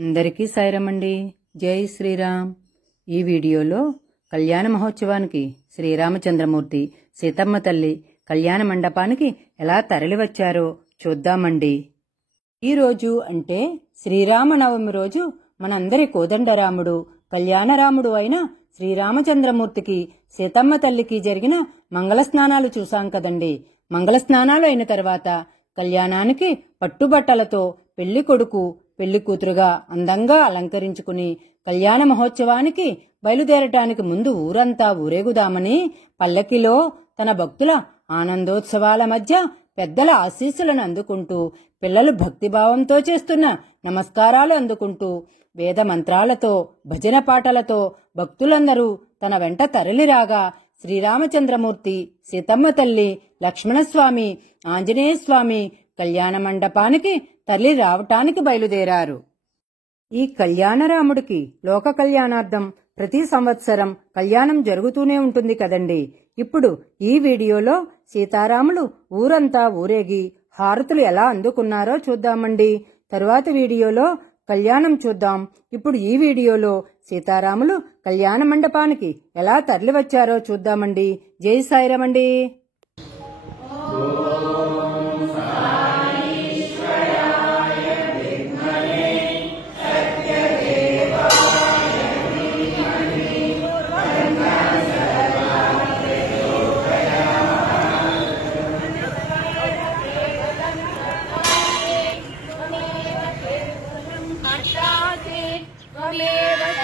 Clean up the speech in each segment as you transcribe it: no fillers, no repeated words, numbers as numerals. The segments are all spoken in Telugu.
అందరికీ సాయిరామండి. జై శ్రీరామ్. ఈ వీడియోలో కళ్యాణ మహోత్సవానికి శ్రీరామచంద్రమూర్తి సీతమ్మ తల్లి కళ్యాణ మండపానికి ఎలా తరలివచ్చారో చూద్దామండి. ఈరోజు అంటే శ్రీరామనవమి రోజు మనందరి కోదండరాముడు కళ్యాణరాముడు అయిన శ్రీరామచంద్రమూర్తికి సీతమ్మ తల్లికి జరిగిన మంగళస్నానాలు చూశాం కదండి. మంగళస్నానాలు అయిన తర్వాత కళ్యాణానికి పట్టుబట్టలతో పెళ్లి కొడుకు పెళ్లి కూతురుగా అందంగా అలంకరించుకుని కళ్యాణ మహోత్సవానికి బయలుదేరటానికి ముందు ఊరంతా ఊరేగుదామని పల్లకిలో తన భక్తుల ఆనందోత్సవాల మధ్య పెద్దల ఆశీస్సులను అందుకుంటూ పిల్లలు భక్తిభావంతో చేస్తున్న నమస్కారాలు అందుకుంటూ వేద మంత్రాలతో భజన పాటలతో భక్తులందరూ తన వెంట తరలిరాగా శ్రీరామచంద్రమూర్తి సీతమ్మ తల్లి లక్ష్మణస్వామి ఆంజనేయస్వామి కళ్యాణ మండపానికి తరలి రావటానికి బయలుదేరారు. ఈ కళ్యాణరాముడికి లోక కళ్యాణార్థం ప్రతి సంవత్సరం కళ్యాణం జరుగుతూనే ఉంటుంది కదండి. ఇప్పుడు ఈ వీడియోలో సీతారాములు ఊరంతా ఊరేగి హారతులు ఎలా అందుకున్నారో చూద్దామండి. తరువాత వీడియోలో కళ్యాణం చూద్దాం. ఇప్పుడు ఈ వీడియోలో సీతారాములు కళ్యాణ మండపానికి ఎలా తరలివచ్చారో చూద్దామండి. జై సాయిరామండి.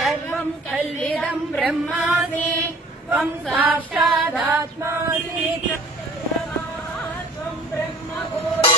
सर्वं कल्विदं ब्रह्मासि त्वं साक्षादात्मासि त्वं ब्रह्मभूतो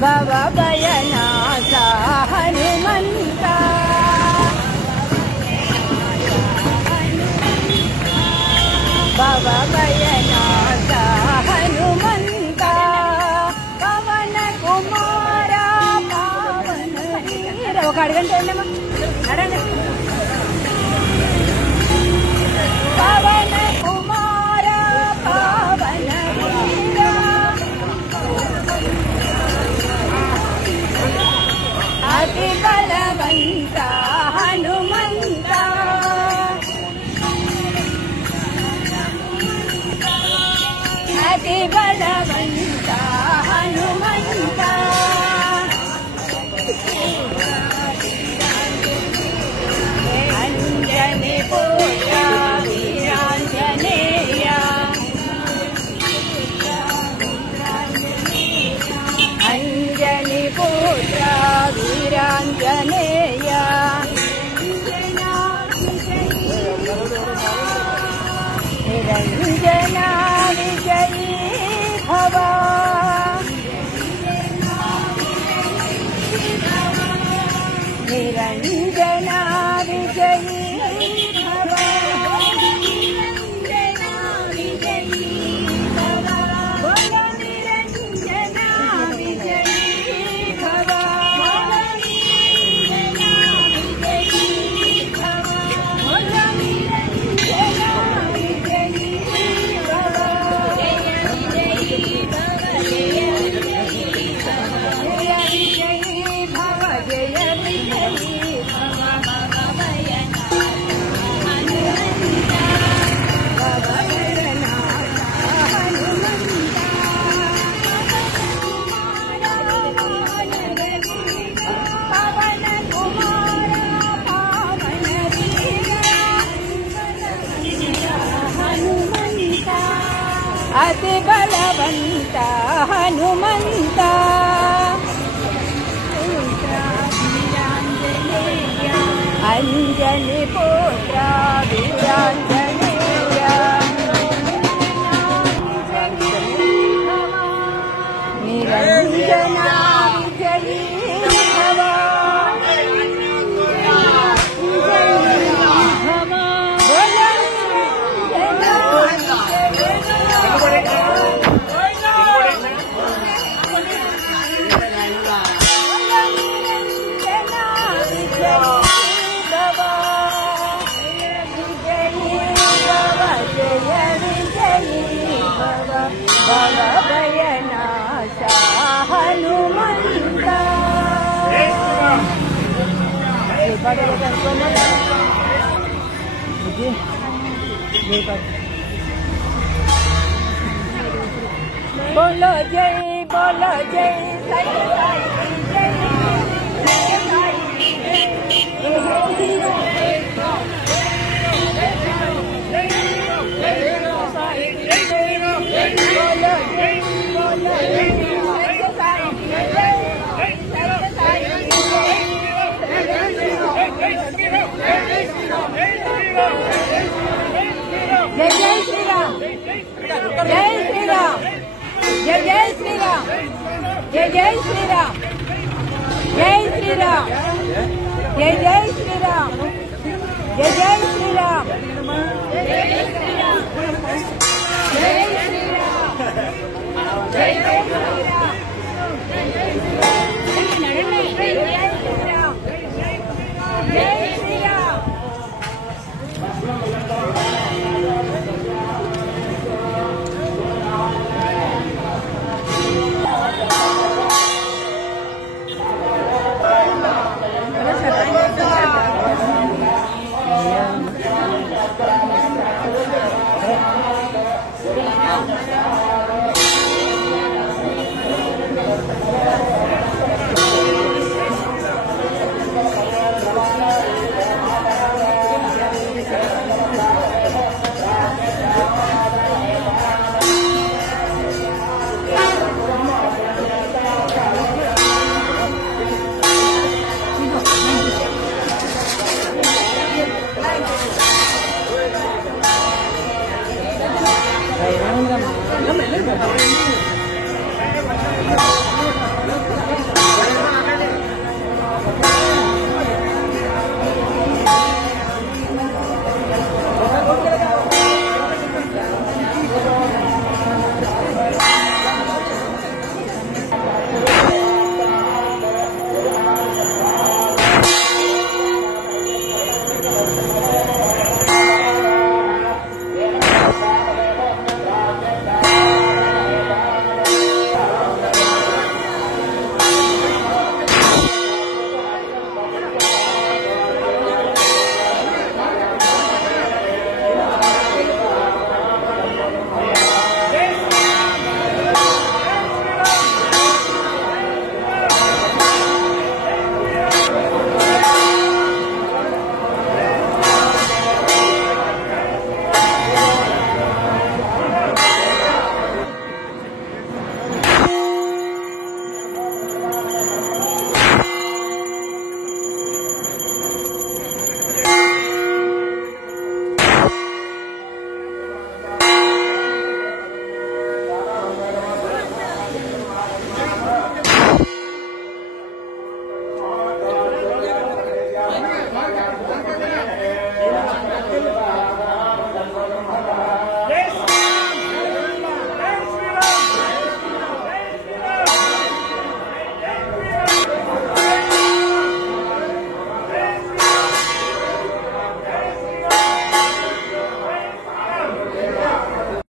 భవభయనాశ హనుమంత భవభయనాశ హనుమంత పవన కుమార పావన వీర ఒక అడగంటే వెళ్ళమ్మా అడగండి పవన కుమార పావన వీర అతి బలవంత హనుమంత అతి బలవంత హనుమంత అంజని పుత్ర వీరాంజనేయ అంజని పుత్ర వీరాంజనేయ నిరంజన విజయీ భవ నిరంజన విజయీ భవ బోల నిరంజన విజయీ భవ బోల నిరంజన విజయీ భవ జయ విజయీ భవ జయ విజయీ భవ అతి బలవంత హనుమంత అంజని పుత్ర వీరాంజనేయ నిరంజన విజయీ భవ భవభయనాశ హనుమంత बोलो जय सत्य साई जय सत्य साई जय जय श्री राम जय श्री राम जय जय श्री राम जय जय श्री राम जय श्री राम जय जय श्री राम जय जय श्री राम जय श्री राम जय श्री राम जय जय श्री राम